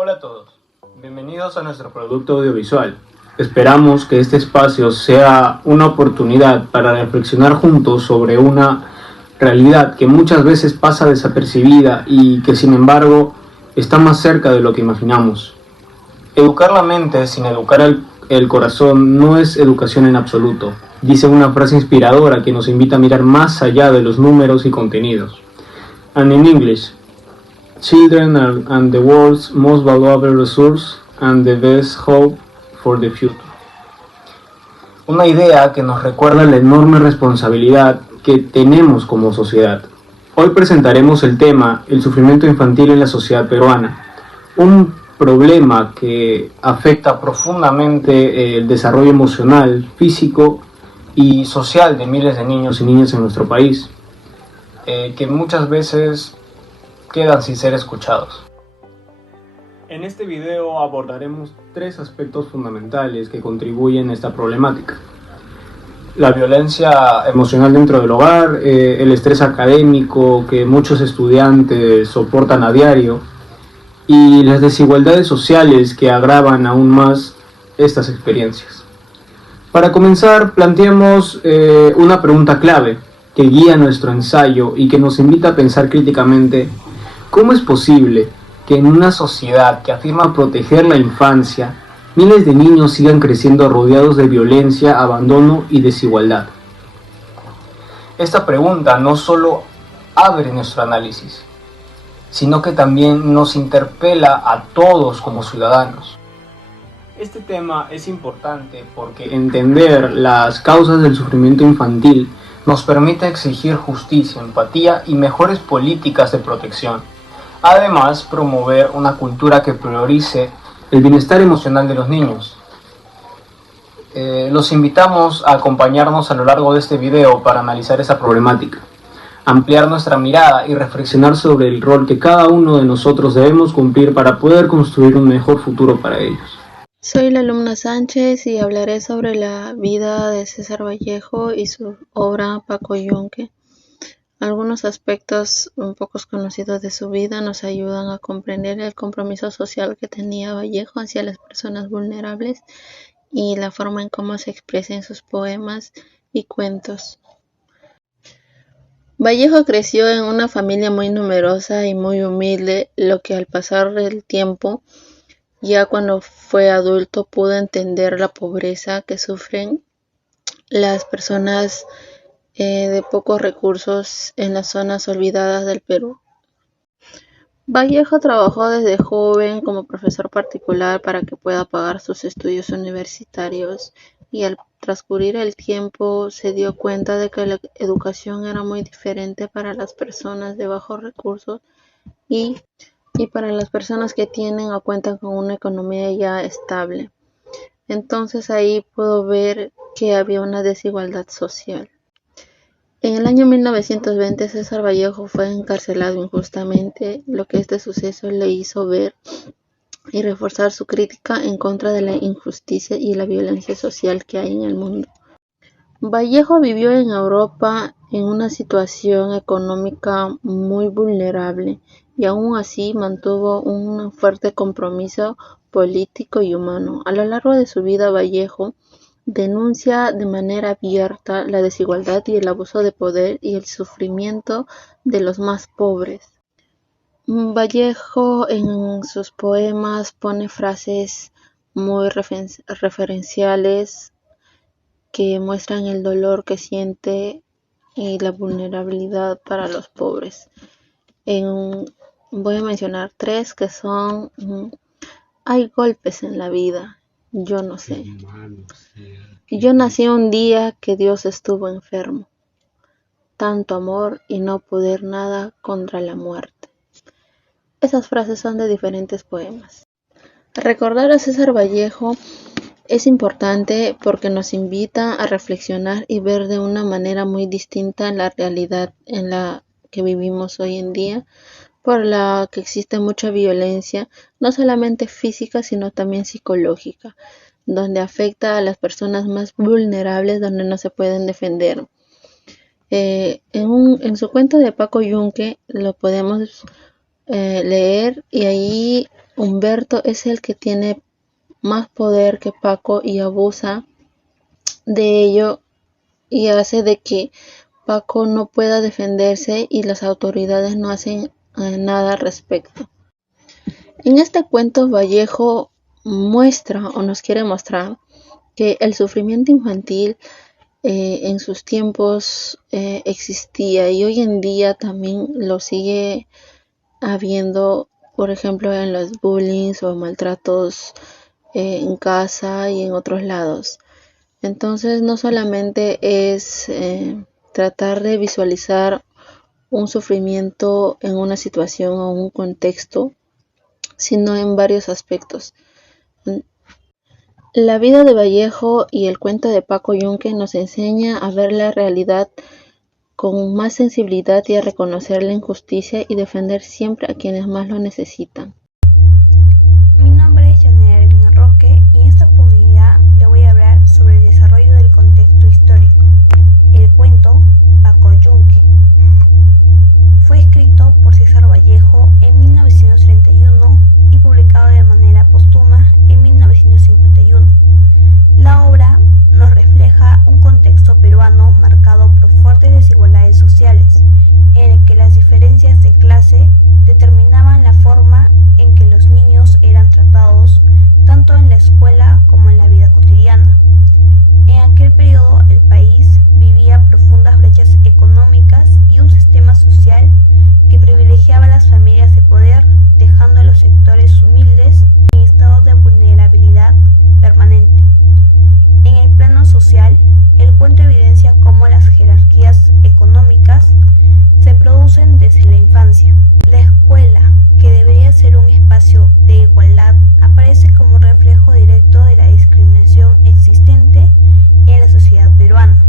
Hola a todos, bienvenidos a nuestro producto audiovisual. Esperamos que este espacio sea una oportunidad para reflexionar juntos sobre una realidad que muchas veces pasa desapercibida y que sin embargo está más cerca de lo que imaginamos. Educar la mente sin educar el corazón no es educación en absoluto, dice una frase inspiradora que nos invita a mirar más allá de los números y contenidos. And in English, children are the world's most valuable resource and the best hope for the future. Una idea que nos recuerda la enorme responsabilidad que tenemos como sociedad. Hoy presentaremos el tema el sufrimiento infantil en la sociedad peruana, un problema que afecta profundamente el desarrollo emocional, físico y social de miles de niños y niñas en nuestro país, que muchas veces quedan sin ser escuchados. En este video abordaremos tres aspectos fundamentales que contribuyen a esta problemática: la violencia emocional dentro del hogar, el estrés académico que muchos estudiantes soportan a diario y las desigualdades sociales que agravan aún más estas experiencias. Para comenzar, planteemos una pregunta clave que guía nuestro ensayo y que nos invita a pensar críticamente: ¿cómo es posible que en una sociedad que afirma proteger la infancia, miles de niños sigan creciendo rodeados de violencia, abandono y desigualdad? Esta pregunta no solo abre nuestro análisis, sino que también nos interpela a todos como ciudadanos. Este tema es importante porque entender las causas del sufrimiento infantil nos permite exigir justicia, empatía y mejores políticas de protección. Además, promover una cultura que priorice el bienestar emocional de los niños. Los invitamos a acompañarnos a lo largo de este video para analizar esa problemática, ampliar nuestra mirada y reflexionar sobre el rol que cada uno de nosotros debemos cumplir para poder construir un mejor futuro para ellos. Soy la alumna Sánchez y hablaré sobre la vida de César Vallejo y su obra Paco Yunque. Algunos aspectos un poco conocidos de su vida nos ayudan a comprender el compromiso social que tenía Vallejo hacia las personas vulnerables y la forma en cómo se expresa en sus poemas y cuentos. Vallejo creció en una familia muy numerosa y muy humilde, lo que al pasar del tiempo, ya cuando fue adulto, pudo entender la pobreza que sufren las personas de pocos recursos en las zonas olvidadas del Perú. Vallejo trabajó desde joven como profesor particular para que pueda pagar sus estudios universitarios y al transcurrir el tiempo se dio cuenta de que la educación era muy diferente para las personas de bajos recursos y para las personas que tienen o cuentan con una economía ya estable. Entonces ahí puedo ver que había una desigualdad social. En el año 1920 César Vallejo fue encarcelado injustamente, lo que este suceso le hizo ver y reforzar su crítica en contra de la injusticia y la violencia social que hay en el mundo. Vallejo vivió en Europa en una situación económica muy vulnerable y aún así mantuvo un fuerte compromiso político y humano. A lo largo de su vida, Vallejo denuncia de manera abierta la desigualdad y el abuso de poder y el sufrimiento de los más pobres. Vallejo en sus poemas pone frases muy referenciales que muestran el dolor que siente y la vulnerabilidad para los pobres. Voy a mencionar tres que son: hay golpes en la vida, yo no sé. Yo nací un día que Dios estuvo enfermo. Tanto amor y no poder nada contra la muerte. Esas frases son de diferentes poemas. Recordar a César Vallejo es importante porque nos invita a reflexionar y ver de una manera muy distinta la realidad en la que vivimos hoy en día, por la que existe mucha violencia, no solamente física, sino también psicológica, donde afecta a las personas más vulnerables, donde no se pueden defender. En su cuento de Paco Yunque lo podemos leer, y ahí Humberto es el que tiene más poder que Paco y abusa de ello y hace de que Paco no pueda defenderse y las autoridades no hacen nada al respecto. En este cuento Vallejo muestra o nos quiere mostrar que el sufrimiento infantil en sus tiempos existía y hoy en día también lo sigue habiendo, por ejemplo, en los bullying o maltratos en casa y en otros lados. Entonces no solamente es tratar de visualizar un sufrimiento en una situación o un contexto, sino en varios aspectos. La vida de Vallejo y el cuento de Paco Yunque nos enseña a ver la realidad con más sensibilidad y a reconocer la injusticia y defender siempre a quienes más lo necesitan. Mi nombre es Yanira Elena Roque y en esta oportunidad le voy a hablar sobre el desarrollo del contexto histórico. El cuento Paco Yunque fue escrito por César Vallejo en 1931 y publicado de manera póstuma en 1951. La obra nos refleja un contexto peruano marcado por fuertes desigualdades sociales, en el que las diferencias de clase determinaban la forma en que los niños eran tratados tanto en la escuela como en la vida cotidiana. En aquel periodo el país vivía profundas brechas económicas y un sistema social que privilegiaba a las familias de poder, dejando a los sectores humildes en estado de vulnerabilidad permanente. En el plano social, el cuento evidencia cómo las jerarquías económicas se producen desde la infancia. La escuela, que debería ser un espacio de igualdad, aparece como un reflejo directo de la discriminación existente en la sociedad peruana.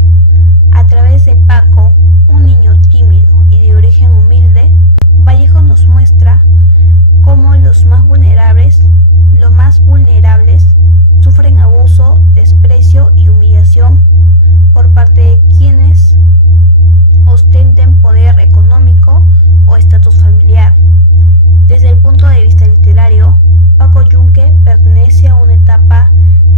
A través de Paco, un niño tímido y de origen humilde, Vallejo nos muestra cómo los más vulnerables sufren abuso, desprecio y humillación por parte de quienes ostenten poder económico o estatus familiar. Desde el punto de vista literario, Paco Yunque pertenece a una etapa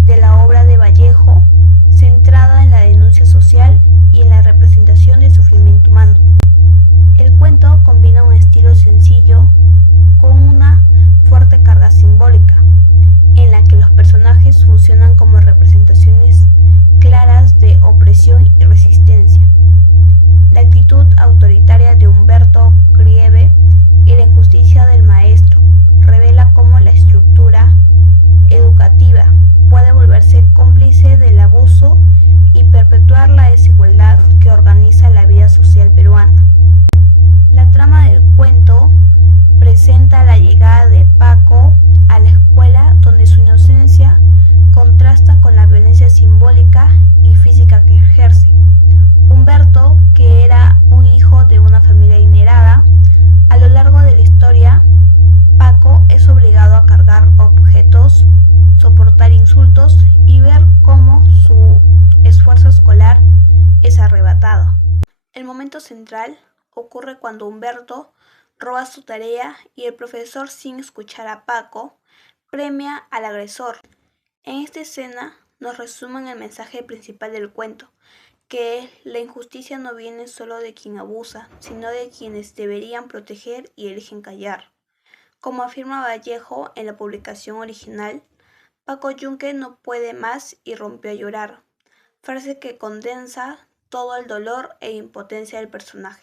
de la obra de Vallejo centrada en la denuncia social y en la representación del sufrimiento humano. El cuento combina un estilo sencillo con una fuerte carga simbólica, en la que los personajes funcionan como representaciones claras de opresión y resistencia. La actitud autoritaria de Humberto Grieve y la injusticia del maestro revela cómo la estructura educativa puede volverse cómplice del abuso y perpetuar la desigualdad que organiza la vida social peruana. La trama del cuento presenta la llegada de Paco a la escuela, donde su inocencia contrasta con la violencia simbólica y física que ejerce. Humberto, que era un hijo de una familia adinerada, a lo largo de la historia, Paco es obligado a cargar objetos, soportar insultos y ver cómo su esfuerzo escolar es arrebatado. El momento central ocurre cuando Humberto roba su tarea y el profesor, sin escuchar a Paco, premia al agresor. En esta escena nos resumen el mensaje principal del cuento, que la injusticia no viene solo de quien abusa, sino de quienes deberían proteger y eligen callar. Como afirma Vallejo en la publicación original, Paco Yunque no puede más y rompió a llorar, frase que condensa todo el dolor e impotencia del personaje.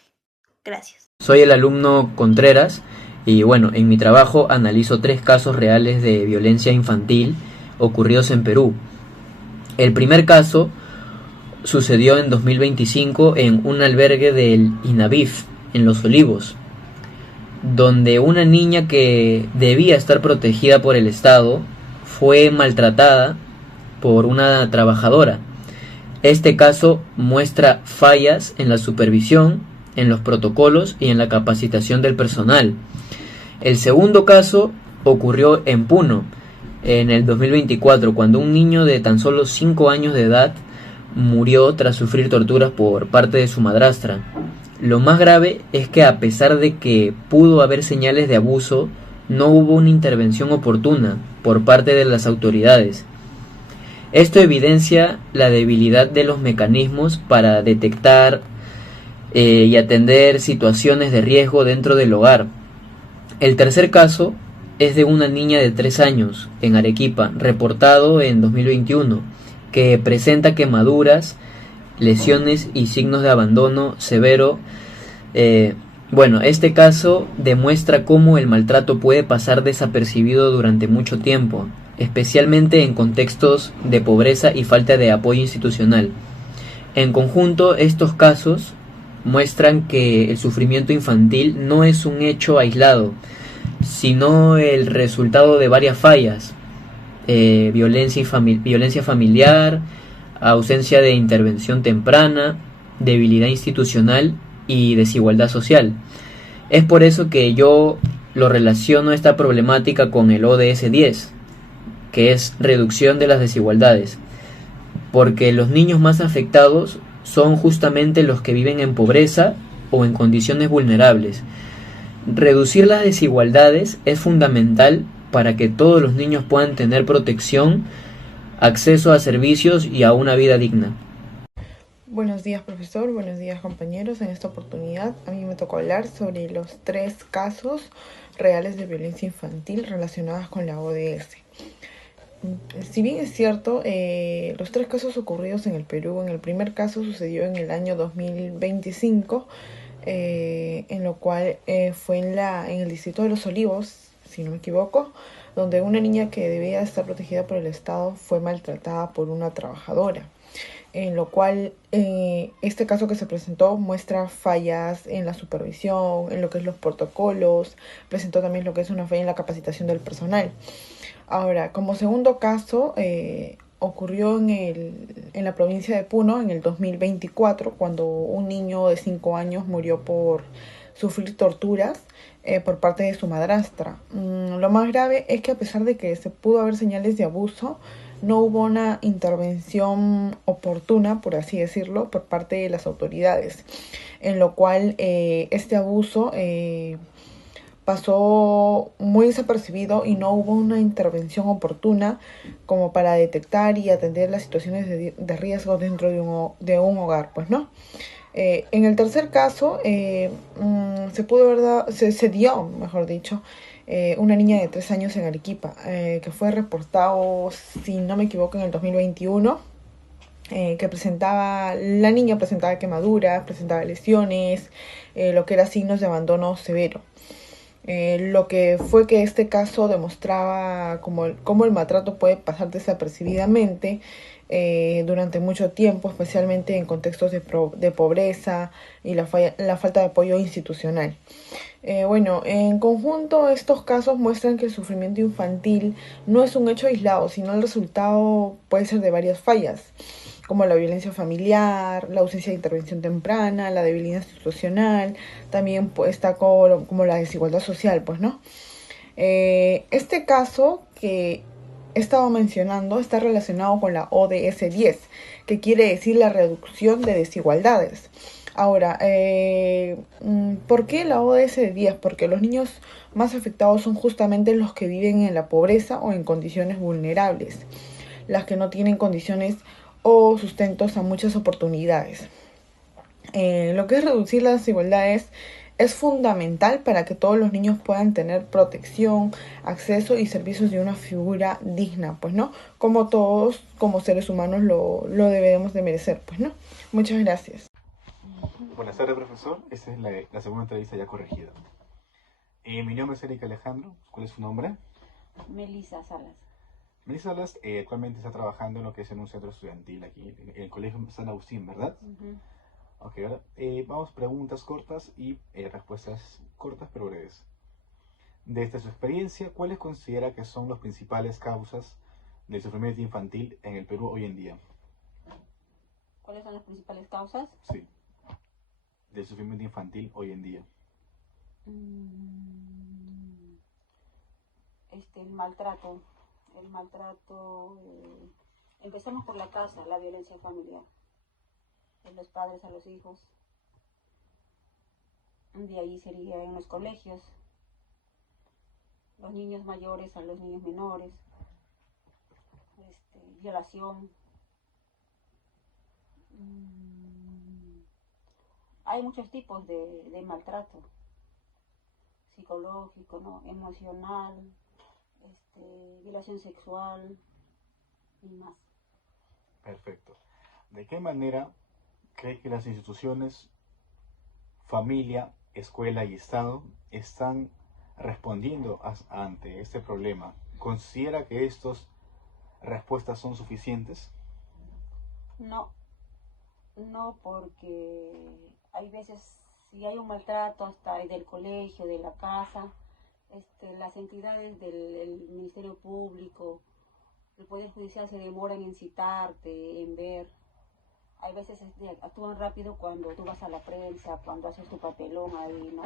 Gracias. Soy el alumno Contreras y bueno, en mi trabajo analizo 3 casos reales de violencia infantil ocurridos en Perú. El primer caso sucedió en 2025 en un albergue del INAVIF, en Los Olivos, donde una niña que debía estar protegida por el Estado fue maltratada por una trabajadora. Este caso muestra fallas en la supervisión, en los protocolos y en la capacitación del personal. El segundo caso ocurrió en Puno, en el 2024, cuando un niño de tan solo 5 años de edad murió tras sufrir torturas por parte de su madrastra. Lo más grave es que a pesar de que pudo haber señales de abuso, no hubo una intervención oportuna por parte de las autoridades. Esto evidencia la debilidad de los mecanismos para detectar y atender situaciones de riesgo dentro del hogar. El tercer caso es de una niña de 3 años en Arequipa, reportado en 2021, que presenta quemaduras, lesiones y signos de abandono severo. Este caso demuestra cómo el maltrato puede pasar desapercibido durante mucho tiempo, especialmente en contextos de pobreza y falta de apoyo institucional. En conjunto, estos casos muestran que el sufrimiento infantil no es un hecho aislado, sino el resultado de varias fallas: violencia familiar, ausencia de intervención temprana, debilidad institucional y desigualdad social. Es por eso que yo lo relaciono esta problemática con el ODS 10, que es reducción de las desigualdades, porque los niños más afectados son justamente los que viven en pobreza o en condiciones vulnerables. Reducir las desigualdades es fundamental para que todos los niños puedan tener protección, acceso a servicios y a una vida digna. Buenos días, profesor. Buenos días, compañeros. En esta oportunidad a mí me tocó hablar sobre los 3 casos reales de violencia infantil relacionadas con la ODS. Si bien es cierto, los 3 casos ocurridos en el Perú, en el primer caso sucedió en el año 2025, en lo cual fue en el distrito de Los Olivos, si no me equivoco, donde una niña que debía estar protegida por el Estado fue maltratada por una trabajadora, en lo cual este caso que se presentó muestra fallas en la supervisión, en lo que es los protocolos, presentó también lo que es una falla en la capacitación del personal. Ahora, como segundo caso, ocurrió en la provincia de Puno en el 2024, cuando un niño de 5 años murió por sufrir torturas por parte de su madrastra. Lo más grave es que a pesar de que se pudo haber señales de abuso, no hubo una intervención oportuna, por así decirlo, por parte de las autoridades, en lo cual este abuso pasó muy desapercibido y no hubo una intervención oportuna como para detectar y atender las situaciones de riesgo dentro de un hogar, pues, ¿no? En el tercer caso, se dio, mejor dicho, una niña de 3 años en Arequipa, que fue reportado, si no me equivoco, en el 2021, la niña presentaba quemaduras, presentaba lesiones, lo que era signos de abandono severo. Lo que fue que este caso demostraba cómo el maltrato puede pasar desapercibidamente durante mucho tiempo, especialmente en contextos de pobreza y la falta de apoyo institucional. En conjunto estos casos muestran que el sufrimiento infantil no es un hecho aislado, sino el resultado puede ser de varias fallas, como la violencia familiar, la ausencia de intervención temprana, la debilidad institucional, también pues, está como la desigualdad social, pues, ¿no? Este caso que he estado mencionando está relacionado con la ODS 10, que quiere decir la reducción de desigualdades. Ahora, ¿por qué la ODS 10? Porque los niños más afectados son justamente los que viven en la pobreza o en condiciones vulnerables, las que no tienen condiciones o sustentos a muchas oportunidades. Lo que es reducir las desigualdades es fundamental para que todos los niños puedan tener protección, acceso y servicios de una figura digna, pues, ¿no? Como todos, como seres humanos, lo debemos de merecer, pues, ¿no? Muchas gracias. Buenas tardes, profesor. Esta es la segunda entrevista ya corregida. Mi nombre es Erika Alejandro. ¿Cuál es su nombre? Melissa Salas. Melissa Salas actualmente está trabajando en lo que es en un centro estudiantil aquí, en el Colegio San Agustín, ¿verdad? Uh-huh. Ok, ahora vamos preguntas cortas y respuestas cortas pero breves. Desde su experiencia, ¿cuáles considera que son las principales causas del sufrimiento infantil en el Perú hoy en día? ¿Cuáles son las principales causas? Sí, del sufrimiento infantil hoy en día. El maltrato. Empezamos por la casa, la violencia familiar. De los padres a los hijos. De ahí sería en los colegios, los niños mayores a los niños menores, violación. Hay muchos tipos de maltrato, psicológico, ¿no? Emocional, violación sexual y más. Perfecto. ¿De qué manera cree que las instituciones, familia, escuela y Estado están respondiendo ante este problema? ¿Considera que estas respuestas son suficientes? No, no, porque hay veces, si hay un maltrato hasta del colegio, de la casa, las entidades del Ministerio Público, el Poder Judicial se demoran en citarte, en ver. Hay veces actúan rápido cuando tú vas a la prensa, cuando haces tu papelón ahí, ¿no?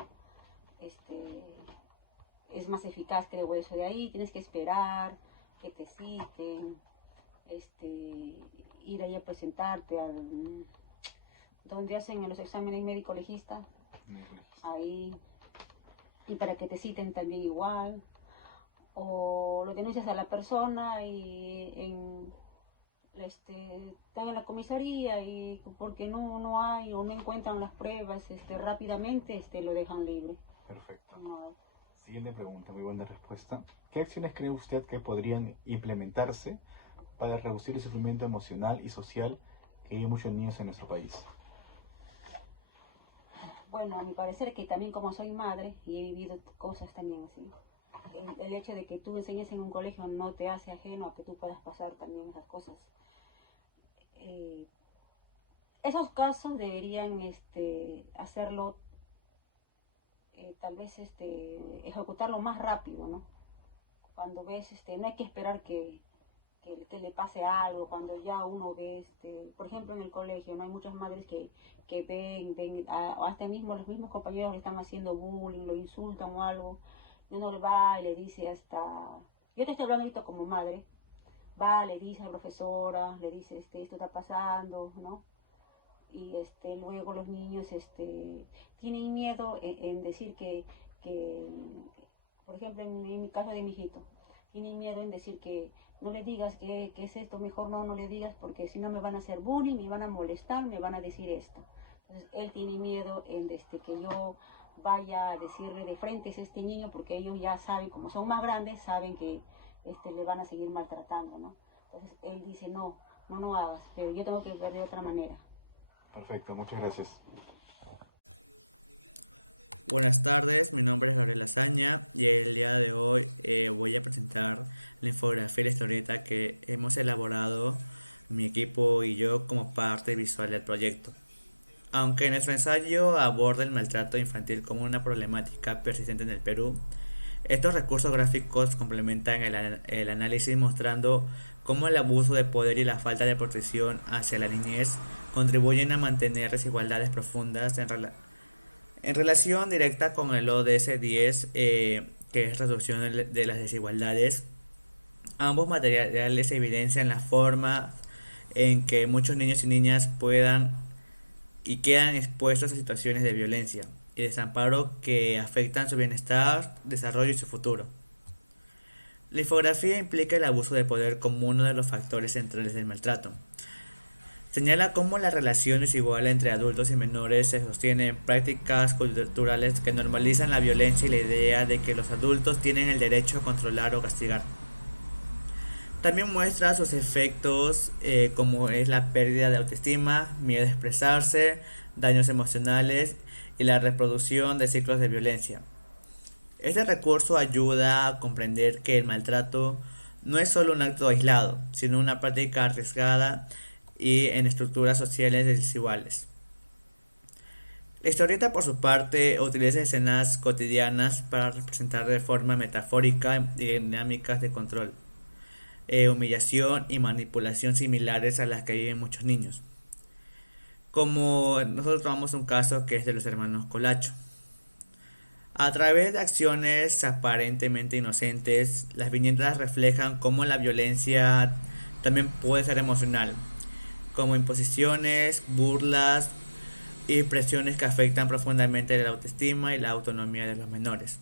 Es más eficaz, creo, eso. De ahí tienes que esperar que te citen, ir ahí a presentarte al donde hacen los exámenes médico-legistas, ahí, y para que te citen también igual, o lo denuncias a la persona y están en la comisaría y porque no hay o no encuentran las pruebas rápidamente lo dejan libre. Perfecto. No hay. Siguiente pregunta, muy buena respuesta. ¿Qué acciones cree usted que podrían implementarse para reducir el sufrimiento emocional y social que hay muchos niños en nuestro país? Bueno, a mi parecer, que también como soy madre y he vivido cosas también así, el hecho de que tú enseñes en un colegio no te hace ajeno a que tú puedas pasar también esas cosas. Esos casos deberían hacerlo, tal vez ejecutarlo más rápido, ¿no? Cuando ves, no hay que esperar que le pase algo, cuando ya uno ve, por ejemplo en el colegio, no hay muchas madres que ven hasta los mismos compañeros le están haciendo bullying, lo insultan o algo, y uno le va y le dice yo te estoy hablando ahorita como madre, va, le dice a la profesora, le dice, esto está pasando, ¿no? Y luego los niños tienen miedo en decir que, por ejemplo, en mi caso de mi hijito, tienen miedo en decir que no le digas que es esto, mejor no le digas porque si no me van a hacer bullying, me van a molestar, me van a decir esto. Entonces él tiene miedo en que yo vaya a decirle de frente a este niño porque ellos ya saben, como son más grandes, saben que le van a seguir maltratando, ¿no? Entonces él dice no hagas, pero yo tengo que ver de otra manera. Perfecto, muchas gracias. Buenas tardes, mi nombre es Gabriel Azaña y el día de hoy voy a presentar la infografía y la historieta que hemos elaborado mi equipo y yo como parte visual del proyecto. Aunque nuestro ensayo aborda el maltrato infantil como una problemática persistente en el Perú, estos recursos gráficos complementan el análisis mostrando cómo el abuso de poder y la falta de protección hacia la niñez contribuyen a mantener desigualdades profundas en relación directa con el ODS 10, que es reducción de las desigualdades. Ambos materiales evidencian la forma en que muchos niños y niñas puedan y quedan expuestos a situaciones de violencia y desamparo que afectan su bienestar, desarrollo y su futuro. La infografía implica el abuso de poder como uno de los factores centrales del maltrato. Señala cómo la relación desigual entre adultos y menores se sostiene en prácticas culturales que normalizan la violencia y la idea de que los adultos tienen el derecho a controlar o castigar. También muestra sus efectos como es la pérdida de autoestima, miedo a expresarse, daños emocionales y la reproducción de ciclos de violencia. Este recurso ayuda a comprender que el maltrato no es solo un acto aislado, sino una práctica arriesgada y en estructuras sociales desiguales. La historieta, por su parte, utiliza escenas cotidianas para representar de forma metafórica dinámicas de control, humillación y manipulación similares a las que viven muchos niños. Como nosotros tomamos un caso que es de los hermanos Colacho. A través de acciones aparentemente inocentes, las viñetas reflejan cómo la violencia también puede ser emocional, como imposiciones, burlas y presiones que afectan profundamente la autoestima y la autonomía de los menores.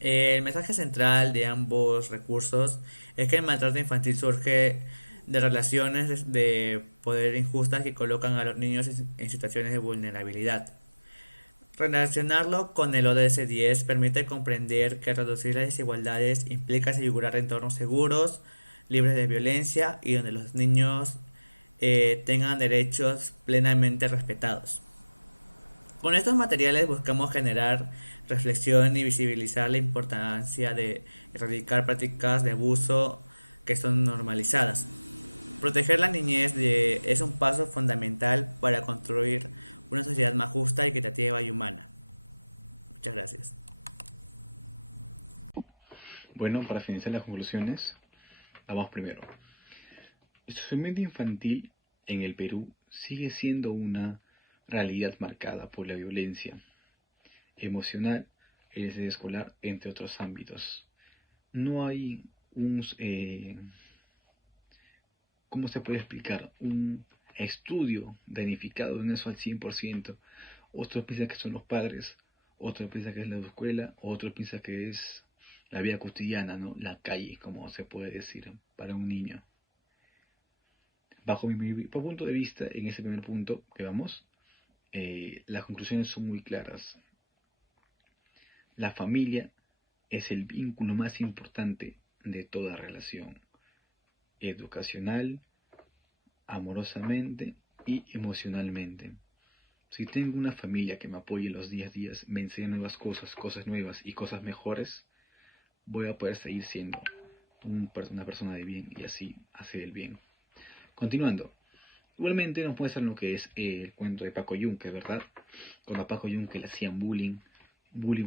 El mensaje central de ambos recursos es que el maltrato infantil surge de relaciones de poder injustas que colocan a los niños en situaciones de vulnerabilidad. Relacionarlo con el ODS 10 permite comprender que reducir las desigualdades implica asegurar entornos seguros, libres de violencia y donde los niños tengan derechos plenamente respetados. Con estos materiales buscamos generar reflexión y visibilizar la importancia de erradicar prácticas de abuso que son normalizadas. Proteger la niñez es un paso fundamental para construir una sociedad más justa, equitativa y humana. Muchas gracias. Bueno, para finalizar las conclusiones, vamos primero. El sufrimiento infantil en el Perú sigue siendo una realidad marcada por la violencia emocional, el estrés escolar, entre otros ámbitos. No hay ¿cómo se puede explicar? Un estudio danificado en eso al 100%. Otros piensan que son los padres, otros piensan que es la escuela, otros piensan que es la vida cotidiana, ¿no? La calle, como se puede decir, para un niño. Bajo mi punto de vista, en ese primer punto que vamos, las conclusiones son muy claras. La familia es el vínculo más importante de toda relación, educacional, amorosamente y emocionalmente. Si tengo una familia que me apoye los días a días, me enseña nuevas cosas, cosas nuevas y cosas mejores, voy a poder seguir siendo una persona de bien y así hacer el bien. Continuando, igualmente nos muestran lo que es el cuento de Paco Yunque, ¿verdad? Cuando a Paco Yunque le hacían bullying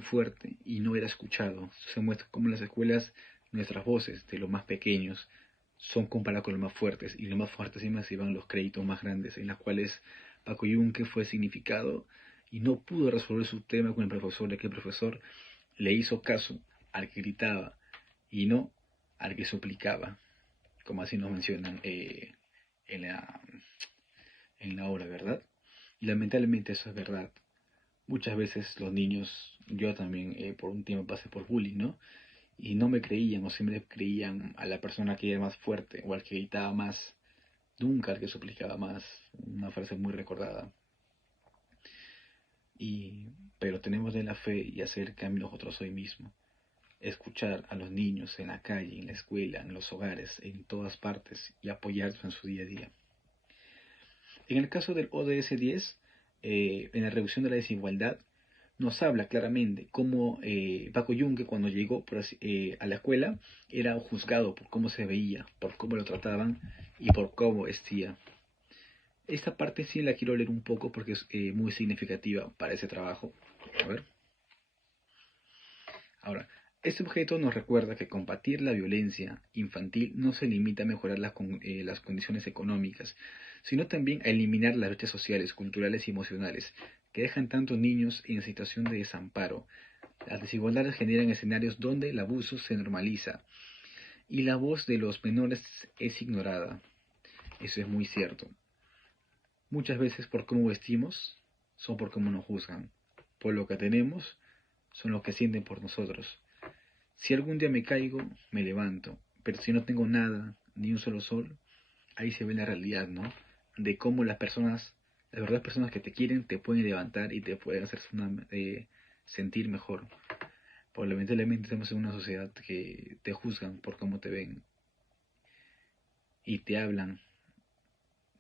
fuerte y no era escuchado. Se muestra cómo en las escuelas nuestras voces de los más pequeños son comparadas con los más fuertes, y los más fuertes siempre se llevan los créditos más grandes, en las cuales Paco Yunque fue significado y no pudo resolver su tema con el profesor, ya que el profesor le hizo caso al que gritaba y no al que suplicaba, como así nos mencionan en la obra, ¿verdad? Y lamentablemente eso es verdad. Muchas veces los niños, yo también por un tiempo pasé por bullying, ¿no? Y no me creían, o siempre creían a la persona que era más fuerte o al que gritaba más, nunca al que suplicaba más. Una frase muy recordada. Pero tenemos de la fe y hacer cambio nosotros hoy mismo. Escuchar a los niños en la calle, en la escuela, en los hogares, en todas partes, y apoyarlos en su día a día. En el caso del ODS 10, en la reducción de la desigualdad, nos habla claramente cómo Paco Yunque, cuando llegó a la escuela, era juzgado por cómo se veía, por cómo lo trataban y por cómo vestía. Esta parte sí la quiero leer un poco porque es muy significativa para ese trabajo. A ver. Ahora, este objeto nos recuerda que combatir la violencia infantil no se limita a mejorar las condiciones económicas, sino también a eliminar las brechas sociales, culturales y emocionales que dejan tantos niños en situación de desamparo. Las desigualdades generan escenarios donde el abuso se normaliza y la voz de los menores es ignorada. Eso es muy cierto. Muchas veces por cómo vestimos, son por cómo nos juzgan. Por lo que tenemos, son los que sienten por nosotros. Si algún día me caigo, me levanto, pero si no tengo nada, ni un solo sol, ahí se ve la realidad, ¿no? De cómo las verdaderas personas que te quieren, te pueden levantar y te pueden hacer sentir mejor. Porque lamentablemente estamos en una sociedad que te juzgan por cómo te ven, y te hablan,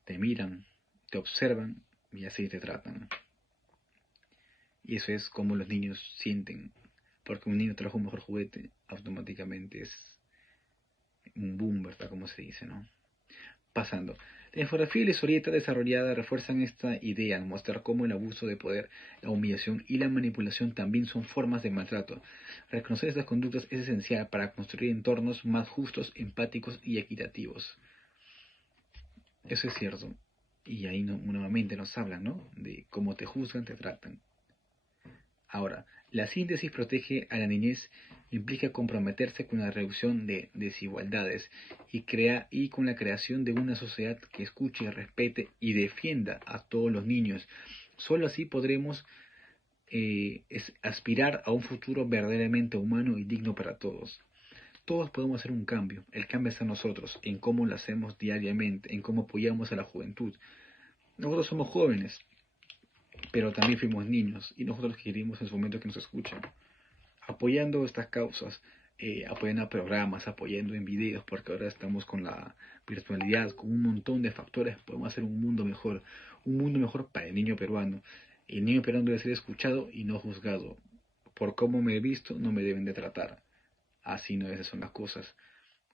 te miran, te observan y así te tratan. Y eso es como los niños sienten. Porque un niño trajo un mejor juguete, automáticamente es un boom, ¿verdad? Como se dice, ¿no? Pasando. La infografía y la historieta desarrollada refuerzan esta idea al mostrar cómo el abuso de poder, la humillación y la manipulación también son formas de maltrato. Reconocer estas conductas es esencial para construir entornos más justos, empáticos y equitativos. Eso es cierto. Y ahí nuevamente nos hablan, ¿no? De cómo te juzgan, te tratan. Ahora, la síntesis protege a la niñez implica comprometerse con la reducción de desigualdades y con la creación de una sociedad que escuche, respete y defienda a todos los niños, Solo así podremos aspirar a un futuro verdaderamente humano y digno para todos. Todos podemos hacer un cambio. El cambio está en nosotros, en cómo lo hacemos diariamente, en cómo apoyamos a la juventud. Nosotros somos jóvenes, pero también fuimos niños y nosotros queremos en su momento que nos escuchen. Apoyando estas causas, apoyando a programas, apoyando en videos, porque ahora estamos con la virtualidad, con un montón de factores, podemos hacer un mundo mejor para el niño peruano. El niño peruano debe ser escuchado y no juzgado. Por cómo me he visto, no me deben de tratar. Así no, esas son las cosas.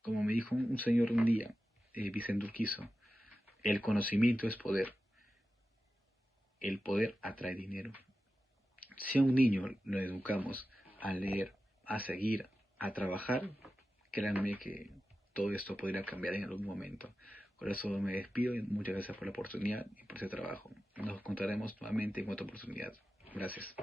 Como me dijo un señor un día, Vicente Urquizo, el conocimiento es poder. El poder atrae dinero. Si a un niño lo educamos a leer, a seguir, a trabajar, créanme que todo esto podría cambiar en algún momento. Por eso me despido y muchas gracias por la oportunidad y por ese trabajo. Nos encontraremos nuevamente en otra oportunidad. Gracias.